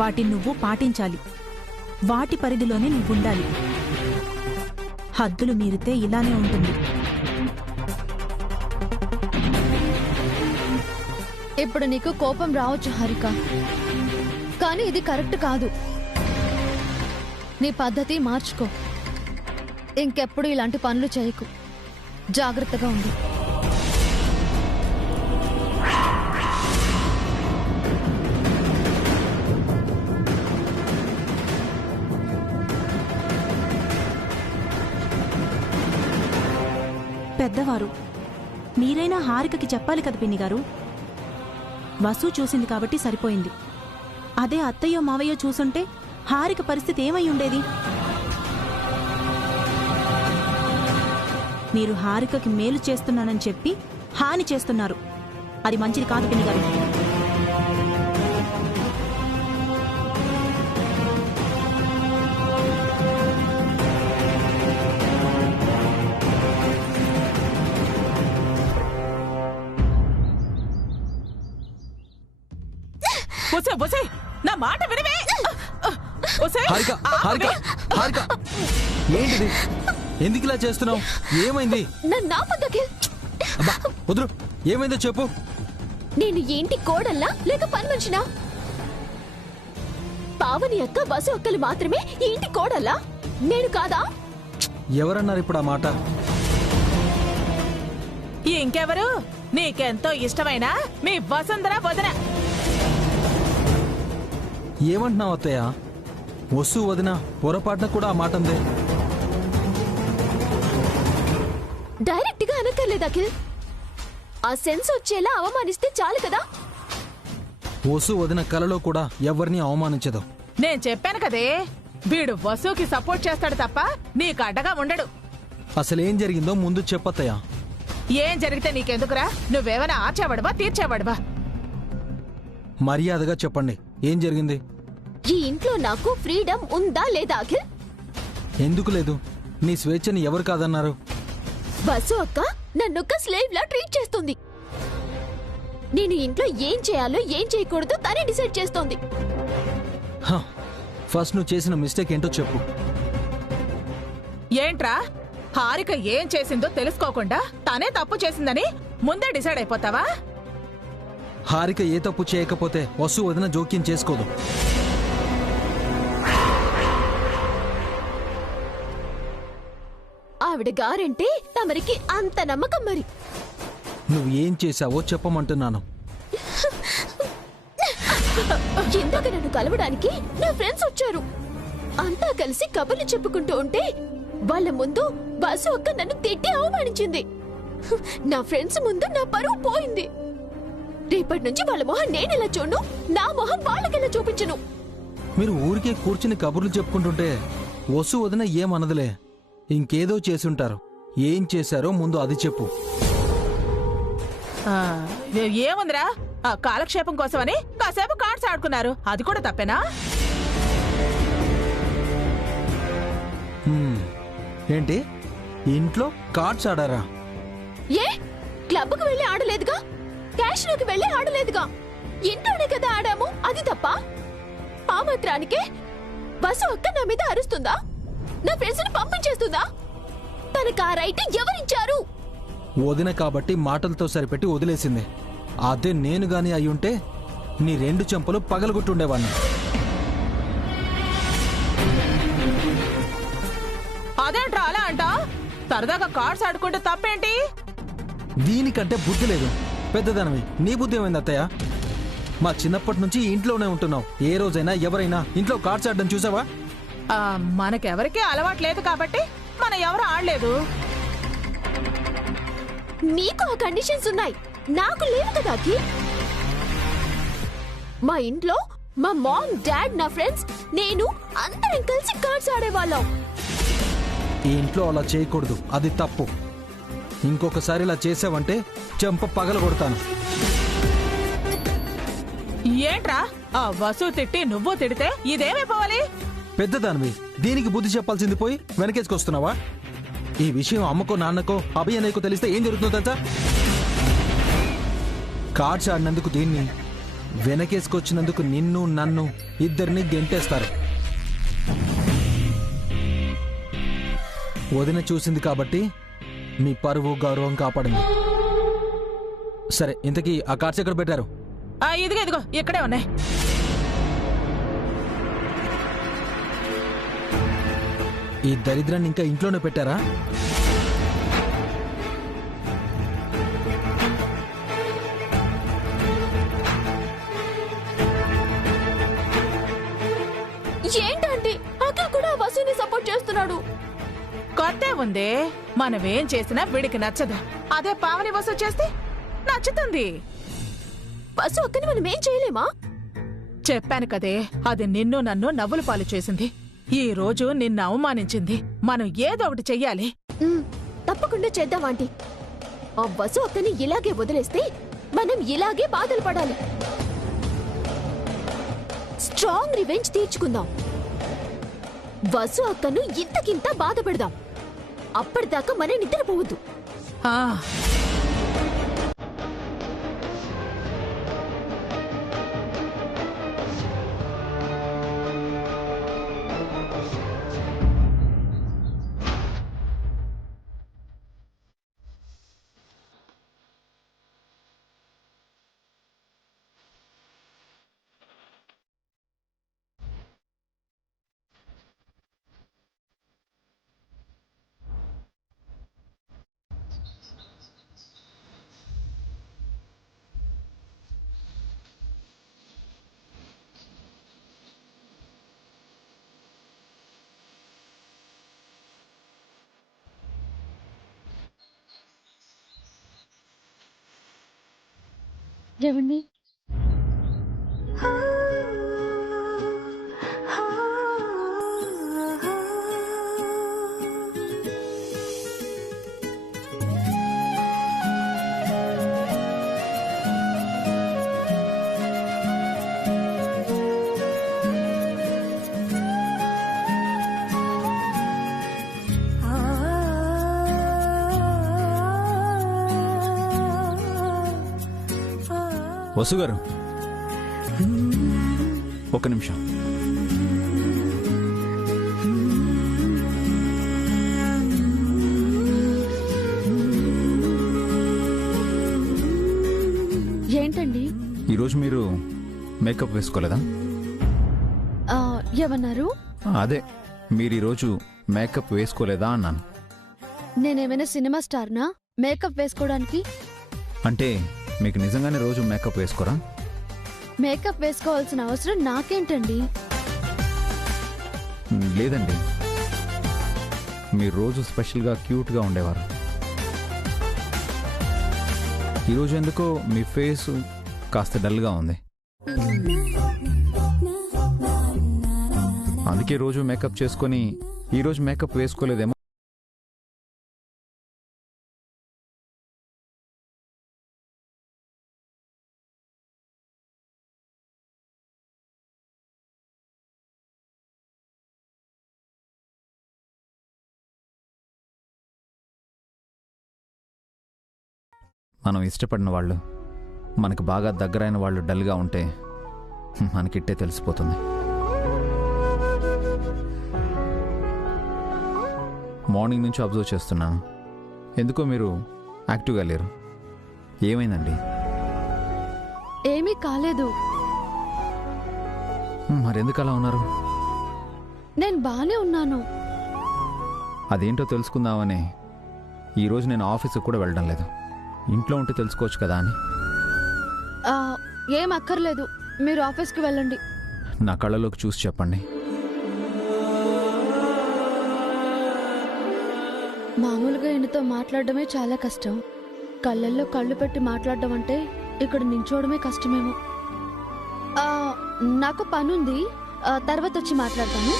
వాటిని నువ్వు పాటించాలి. వాటి పరిధిలోనే నువ్వుండాలి. హద్దులు మీరితే ఇలానే ఉంటుంది. ఇప్పుడు నీకు కోపం రావచ్చు హారిక, కానీ ఇది కరెక్ట్ కాదు. నీ పద్ధతి మార్చుకో. ఇంకెప్పుడు ఇలాంటి పనులు చేయకు. జాగ్రత్తగా ఉండు. పెద్దవారు మీరైనా హారికకి చెప్పాలి కదా పిన్ని గారు. వసు చూసింది కాబట్టి సరిపోయింది. అదే అత్తయ్యో మావయ్యో చూసుంటే హారిక పరిస్థితి ఏమై ఉండేది? మీరు హారికకి మేలు చేస్తున్నానని చెప్పి హాని చేస్తున్నారు. అది మంచిది కాదు పిన్ని గారు. నా మాట వినవే. ఏంటిది? ఎందుకు ఇలా చేస్తున్నావు? ఏమైంది? వదులు. ఏమైందో చెప్పు. నేను ఏంటి కోడల్లా లేక పని మనిషినా? పావని అక్క వసు అక్కలు మాత్రమే ఏంటి కోడల్లా, నేను కాదా? ఎవరన్నారు ఇప్పుడు ఆ మాట? ఇంకెవరు? నీకెంతో ఇష్టమైన మీ వసుంధర వదిన. ఏమంటున్నావు అత్తయ్య? వసు వదిన పొరపాటున కూడా ఆ మాట అందే. డైరెక్ట్ గా అనక్కర్లేదు అఖిల్. ఆ సెన్స్ వచ్చేలా అవమానిస్తే చాలు కదా. వసు వదిన కలలో కూడా ఎవరిని అవమానించదు. నేను చెప్పాను కదే, వీడు వసుకి సపోర్ట్ చేస్తాడు తప్ప నీకు అడ్డగా ఉండడు. అసలేం జరిగిందో ముందు చెప్పత్తయ్య. ఏం జరిగితే నీకెందుకురా? నువ్వేమైనా ఆర్చేవాడువా తీర్చేవాడువా? మర్యాదగా చెప్పండి, ఏం జరిగింది? ఈ ఇంట్లో నాకు ఫ్రీడమ్ ఉందా లేదా అఖిల్? ఎందుకు లేదు? నీ స్వేచ్ఛని ఎవరు కాదన్నారు? వసు అక్క నన్నొక్క స్లేవ్ లా ట్రీట్ చేస్తుంది. నేను ఇంట్లో ఏం చేయాలో ఏం చేయకూడదో తనే డిసైడ్ చేస్తోంది. ఫస్ట్ నువ్వు చేసిన మిస్టేక్ ఏంటో చెప్పు. ఏంట్రా, హారిక ఏం చేసిందో తెలుసుకోకుండా తనే తప్పు చేసిందని ముందే డిసైడ్ అయిపోతావా? హారిక ఏ తప్పు చేయకపోతే వసు వదిన జోక్యం చేసుకోదు. ఆవిడ గారంటే తమరికి అంత నమ్మకం మరి. నువ్వు ఏం చేశావో చెప్పమంటున్నాను. ఇందాక నన్ను కలవడానికి నా ఫ్రెండ్స్ వచ్చారు. అంతా కలిసి కబుర్లు చెప్పుకుంటూ ఉంటే వాళ్ళ ముందు వసు అక్క నన్ను తిట్టి అవమానించింది. నా ఫ్రెండ్స్ ముందు నా పరువు పోయింది. రేపటి నుంచి వాళ్ళ మొహం నేనెలా చూడను, నా మొహం వాళ్ళకెలా చూపించను. మీరు ఊరికే కూర్చుని కబుర్లు చెప్పుకుంటుంటే వసు వదిన ఏమనదులే. ఇంకేదో చేసుంటారు. ఏం చేశారో ముందు అది చెప్పు. ఏముందిరా, కాలక్షేపం కోసమని కాసేపు కార్డ్స్ ఆడుకున్నారు. అది కూడా తప్పేనా? ఏంటి, ఇంట్లో కార్డ్స్ ఆడారా? ఏ క్లబ్కు వెళ్ళి ఆడలేదుగా, క్యాష్లోకి వెళ్ళి ఆడలేదుగా, ఇంట్లోనే కదా ఆడాము. అది తప్ప? ఆ మాత్రానికే వసు అక్క నా మీద అరుస్తుందా? నా ఫ్రెండ్స్ ని పంపించేస్తుందా? తనకు ఆ రైట్ ఎవరిచ్చారు? వదిన కాబట్టి మాటలతో సరిపెట్టి వదిలేసింది. అదే నేను గాని అయ్యుంటే నీ 2 చెంపలు పగలగొట్టుండేవాణ్ణి. అదేంట్రా అలా అంటా? సరదాగా కార్డ్స్ ఆడుకుంటే తప్పేంటి? దీనికంటే బుద్ధి లేదు. పెద్దదనవి, నీ బుద్ధి ఏమైంది అత్తయ్య? మా చిన్నప్పటి నుంచి ఇంట్లోనే ఉంటున్నావు. ఏ రోజైనా ఎవరైనా ఇంట్లో కార్డ్స్ ఆడడం చూసావా? మనకెవరికీ అలవాట్లేదు కాబట్టి మనం ఎవరు ఆడలేదు. మీకు ఆ కండిషన్స్ ఉన్నాయి, నాకు లేవు కదా. మా ఇంట్లో మా మామ్, డాడ్, నా ఫ్రెండ్స్, నేను అందరం కలిసి కార్డ్స్ ఆడేవాళ్ళం. ఈ ఇంట్లో అలా చేయకూడదు, అది తప్పు. ఇంకొకసారి ఇలా చేసావంటే చెంప పగలగొడతాను. ఏంట్రా, ఆ వసు తిట్టి నువ్వు తిడితే ఇదేమైపోవాలి? పెద్దదానివి, దీనికి బుద్ధి చెప్పాల్సింది పోయి వెనకేసుకొస్తున్నావా? ఈ విషయం అమ్మకో నాన్నకో అభియనయ్యకో తెలిస్తే ఏం జరుగుతుందో తెలుసా? కార్డ్స్ ఆడినందుకు దీన్ని, వెనకేసుకొచ్చినందుకు నిన్ను నన్ను ఇద్దరిని గెంటేస్తారు. వదిన చూసింది కాబట్టి మీ పరువు గౌరవం కాపాడింది. సరే, ఇంతకీ ఆ కార్డ్స్ ఎక్కడ పెట్టారు? ఇదిగో ఇదిగో ఇక్కడే ఉన్నాయి. ఈ దరిద్రాన్ని ఇంకా ఇంట్లోనే పెట్టారా? ఏంటంటే అఖిల్ కూడా వసుని సపోర్ట్ చేస్తున్నాడు. కొత్త ఉందే, మనమేం చేసినా వీడికి నచ్చదు. అదే పావని వసు చేస్తే నచ్చుతుంది. వసు అక్కని మనం ఏం చేయలేమా? చెప్పాను కదే, అది నిన్ను నన్ను నవ్వుల పాలు చేసింది. ఈ రోజు నిన్ను అవమానించింది. మనం ఏదో ఒకటి చెయ్యాలి. తప్పకుండా చేద్దాం ఆంటీ. ఆ వసు అక్కని ఇలాగే వదిలేస్తే మనం ఇలాగే బాధలు పడాలి. Strong revenge తీర్చుకుందాం. వసు అక్కను ఇంతకింత బాధ పెడదాం. అప్పటిదాకా మన నిద్రపోవద్దు. ఆ ఏమండి? వసు గారు, ఒక్క నిమిషం. ఏంటండి? ఈరోజు మీరు మేకప్ వేసుకోలేదా? ఏమన్నారు? అదే, మీరు ఈరోజు మేకప్ వేసుకోలేదా అన్నాను. నేనేమైనా సినిమా స్టార్నా మేకప్ వేసుకోవడానికి? అంటే మీకు నిజంగానే రోజు మేకప్ వేసుకోరా? మేకప్ వేసుకోవాల్సిన అవసరం నాకేంటండి? లేదండి, మీరు రోజు స్పెషల్గా క్యూట్గా ఉండేవారు. ఈరోజు ఎందుకో మీ ఫేస్ కాస్త డల్గా ఉంది. అందుకే రోజు మేకప్ చేసుకొని ఈరోజు మేకప్ వేసుకోలేదేమో. మనం ఇష్టపడిన వాళ్ళు, మనకు బాగా దగ్గరైన వాళ్ళు డల్గా ఉంటే మనకిట్టే తెలిసిపోతుంది. మార్నింగ్ నుంచి అబ్జర్వ్ చేస్తున్నాను, ఎందుకో మీరు యాక్టివ్గా లేరు. ఏమైందండి? ఏమీ కాలేదు. మరెందుకు అలా ఉన్నారు? నేను బానే ఉన్నాను. అదేంటో తెలుసుకుందామని ఈరోజు నేను ఆఫీస్కి కూడా వెళ్ళడం లేదు. ఇంట్లో ఉంటే తెలుసుకోవచ్చు కదా అని. ఏం అక్కర్లేదు, మీరు ఆఫీస్కి వెళ్ళండి. నా కళ్ళలోకి చూసి చెప్పండి. మామూలుగా ఈయనతో మాట్లాడడమే చాలా కష్టం. కళ్ళల్లో కళ్ళు పెట్టి మాట్లాడడం అంటే ఇక్కడ నించోవడమే కష్టమేమో. నాకు పనుంది, తర్వాత వచ్చి మాట్లాడతాను.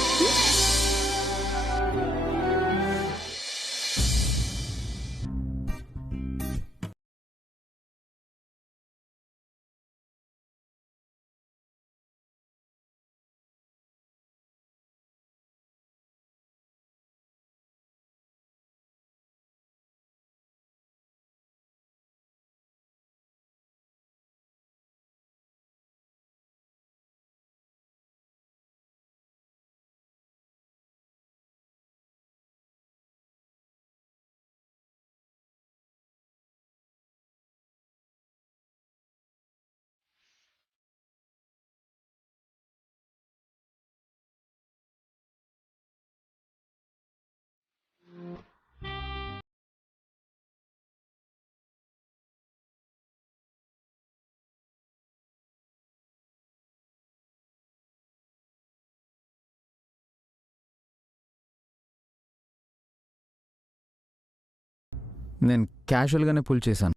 నేను క్యాజువల్గానే పుల్ చేశాను.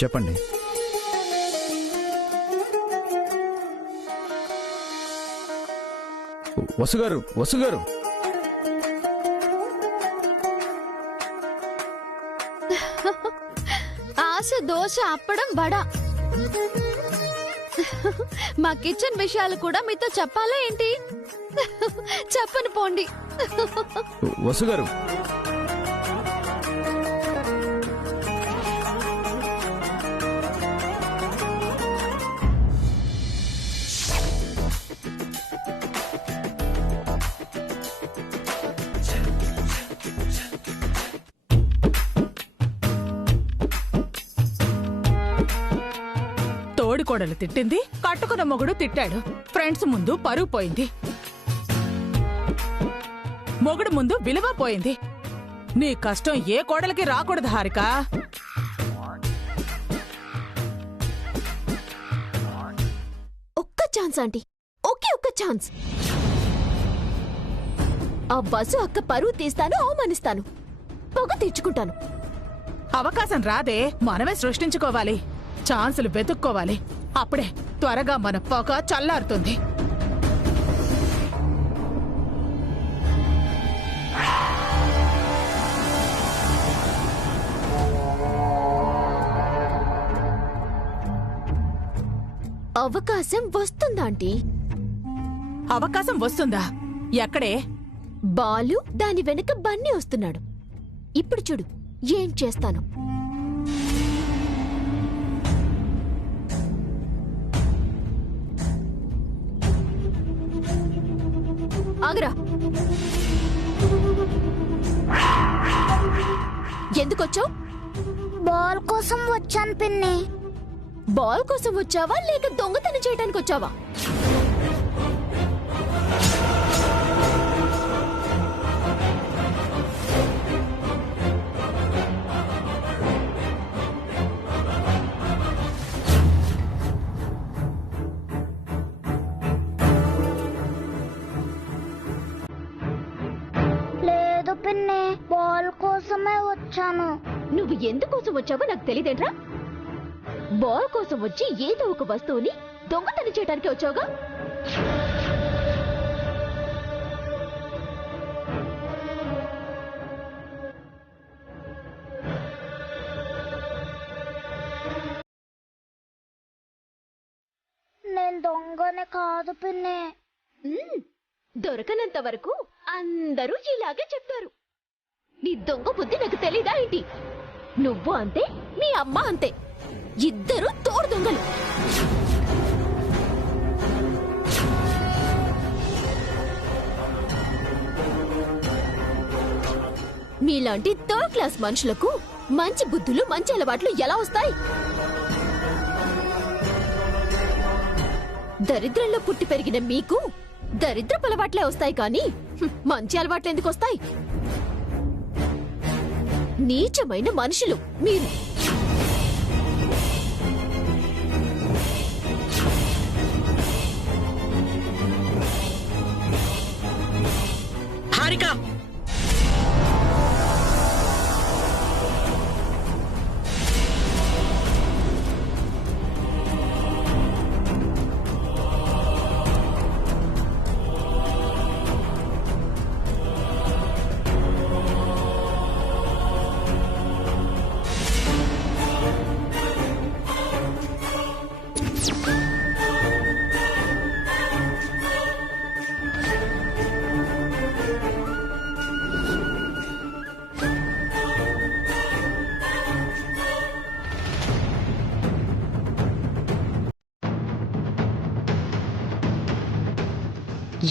చెప్పండి. వసుగారు, వసుగారు, ఆశ, దోశ, అప్పడం, వడ. మా కిచెన్ విషయాలు కూడా మీతో చెప్పాలా ఏంటి? చెప్పను పోండి. వసుగారు. తోడికోడలు తిట్టింది, కట్టుకున్న మొగుడు తిట్టాడు. ఫ్రెండ్స్ ముందు పరువు పోయింది, మొగుడు ముందు విలువ పోయింది. నీ కష్టం ఏ కోడలికి రాకూడదు హారిక. ఒక్క ఛాన్స్ ఆంటీ, ఒకే ఒక్క ఛాన్స్. ఆ బస్సు అక్క పరువు తీస్తాను, అవమానిస్తాను, పొగ తెచ్చుకుంటాను. అవకాశం రాదే, మనమే సృష్టించుకోవాలి. ఛాన్సులు వెతుక్కోవాలి. అప్పుడే త్వరగా మన పొగ చల్లారుతుంది. అవకాశం వస్తుందా ఆంటీ? అవకాశం వస్తుందా? ఎక్కడే? బాలు దాని వెనుక బన్నీ వస్తున్నాడు. ఇప్పుడు చూడు ఏం చేస్తాను. ఆగరా. ఎందుకొచ్చావు? బాల్ కోసం వచ్చాను పిన్ని. బాల్ కోసం వచ్చావా లేక దొంగతనం చేయడానికి వచ్చావా? లేదు పిన్ని, బాల్ కోసమే వచ్చాను. నువ్వు ఎందుకోసం వచ్చావో నాకు తెలియదేంట్రా? బాల్ కోసం వచ్చి ఏదో ఒక వస్తువుని దొంగతనం చేయడానికి వచ్చావుగా. నేను దొంగనే కాదు పిన్ని. దొరకనంత వరకు అందరూ ఇలాగే చెప్తారు. నీ దొంగ బుద్ధి నాకు తెలీదా ఏంటి? నువ్వు అంతే, మీ అమ్మ అంతే, ఇద్దరు తోడు దొంగలు. మీలాంటి థర్డ్ క్లాస్ మనుషులకు మంచి బుద్ధులు, మంచి అలవాట్లు ఎలా వస్తాయి? దరిద్రంలో పుట్టి పెరిగిన మీకు దరిద్రపు అలవాట్లే వస్తాయి కానీ మంచి అలవాట్లు ఎందుకు వస్తాయి? నీచమైన మనుషులు మీరు.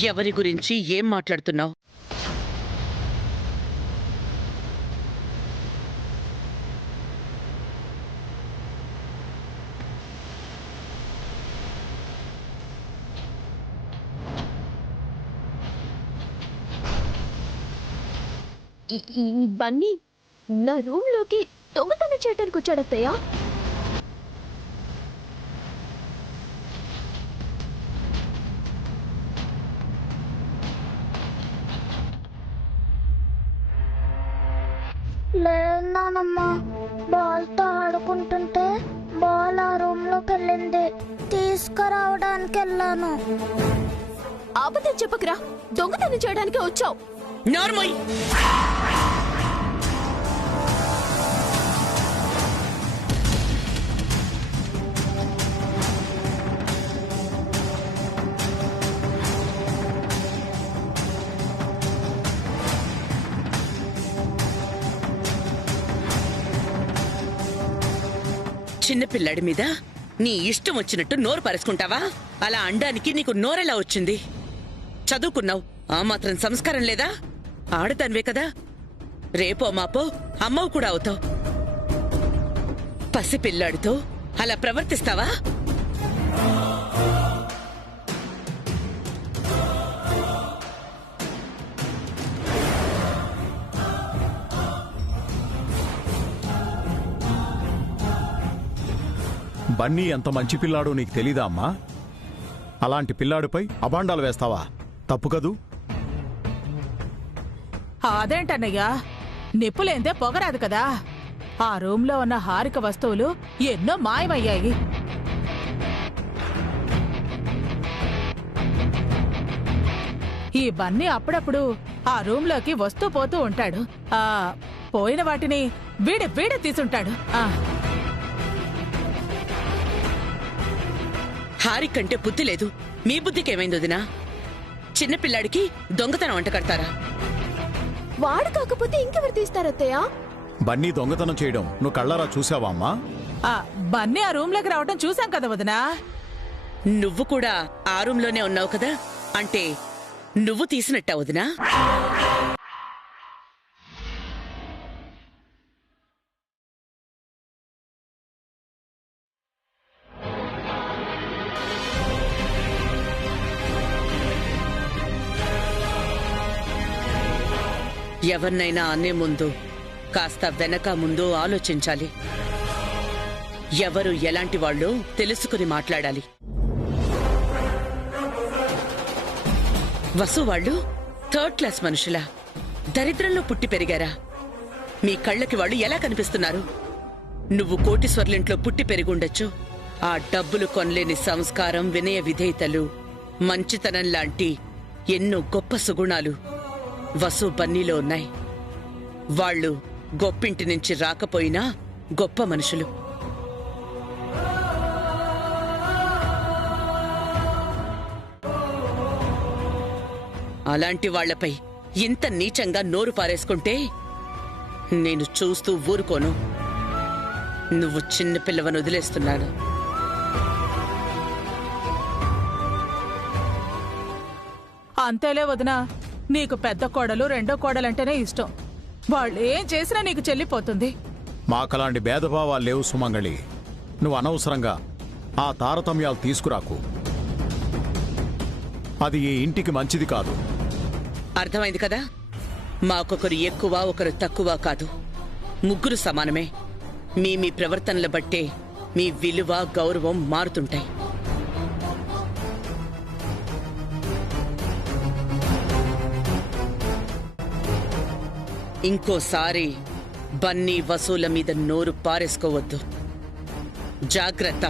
ఎవరి గురించి ఏం మాట్లాడుతున్నావు? బన్నీ నా రూమ్ లోకి దొంగతనం చేయడానికి వచ్చాడత్తయ్య. లేదు నానమ్మ, బాల్తో ఆడుకుంటుంటే బాల్ ఆ రూమ్ లోకి వెళ్ళింది. తీసుకురావడానికి వెళ్ళాను. అబద్ధం చెప్పకురా, దొంగతనం చేయడానికే వచ్చావు. నార్మల్ చిన్నపిల్లాడి మీద నీ ఇష్టం వచ్చినట్టు నోరు పరుచుకుంటావా? అలా అండానికి నీకు నోరెలా వచ్చింది? చదువుకున్నావు, ఆ మాత్రం సంస్కారం లేదా? ఆడతాన్వే కదా, రేపో మాపో అమ్మవు కూడా అవుతావు. పసిపిల్లాడితో అలా ప్రవర్తిస్తావా? బన్నీ ఎంత మంచి పిల్లాడో నీకు తెలీదా అమ్మా? అలాంటి పిల్లాడిపై అబాండాలు వేస్తావా? తప్పు కదూ. అదేంటన్నయ్యా, నిప్పులేందే పొగరాదు కదా. ఆ రూమ్లో ఉన్న హారిక వస్తువులు ఎన్నో మాయమయ్యాయి. ఈ బన్నీ అప్పుడప్పుడు ఆ రూమ్లోకి వస్తూ పోతూ ఉంటాడు. పోయిన వాటిని వీడే తీసుంటాడు. హారికంటే బుద్ధి లేదు. మీ బుద్ధికేమైంది వదినా? చిన్నపిల్లాడికి దొంగతనం వంట కడతారా? వాడు కాకపోతే ఇంకెవరు తీస్తారత్తయ్య? బన్నీ దొంగతనం చేయడం నువ్వు కళ్ళారా చూసావా అమ్మా? బన్నీ ఆ రూమ్లోకి రావటం చూసాం కదా వదినా. నువ్వు కూడా ఆ రూంలోనే ఉన్నావు కదా, అంటే నువ్వు తీసినట్టా వదినా? ఎవరినైనా అనే ముందు కాస్త వెనక ముందు ఆలోచించాలి. ఎవరు ఎలాంటి వాళ్ళు తెలుసుకుని మాట్లాడాలి. వసు వాళ్ళు 3rd క్లాస్ మనుషులా? దరిద్రంలో పుట్టి పెరిగారా? మీ కళ్ళకి వాళ్ళు ఎలా కనిపిస్తున్నారు? నువ్వు కోటీశ్వర్లింట్లో పుట్టి పెరుగుండొచ్చు. ఆ డబ్బులు కొనలేని సంస్కారం, వినయ విధేయతలు, మంచితనం లాంటి ఎన్నో గొప్ప సుగుణాలు వసు బన్నీలో ఉన్నాయి. వాళ్ళు గొప్పింటి నుంచి రాకపోయినా గొప్ప మనుషులు. అలాంటి వాళ్లపై ఇంత నీచంగా నోరు పారేసుకుంటే నేను చూస్తూ ఊరుకోను. నువ్వు చిన్నపిల్లవని వదిలేస్తున్నాను. అంతేలే వదినా, నీకు పెద్ద కోడలు రెండో కోడలంటేనే ఇష్టం. వాళ్ళు ఏం చేసినా నీకు చెల్లిపోతుంది. మాకలాంటి భేదభావాలు లేవు సుమంగళి. నువ్వు అనవసరంగా ఆ తారతమ్యాలు తీసుకురాకు. అది ఈ ఇంటికి మంచిది కాదు. అర్థమైంది కదా? మాకొకరు ఎక్కువ ఒకరు తక్కువ కాదు, ముగ్గురు సమానమే. మీ ప్రవర్తనల బట్టే మీ విలువ, గౌరవం మారుతుంటాయి. ఇంకోసారి బన్నీ వసూల మీద నోరు పారేసుకోవద్దు. జాగ్రత్త.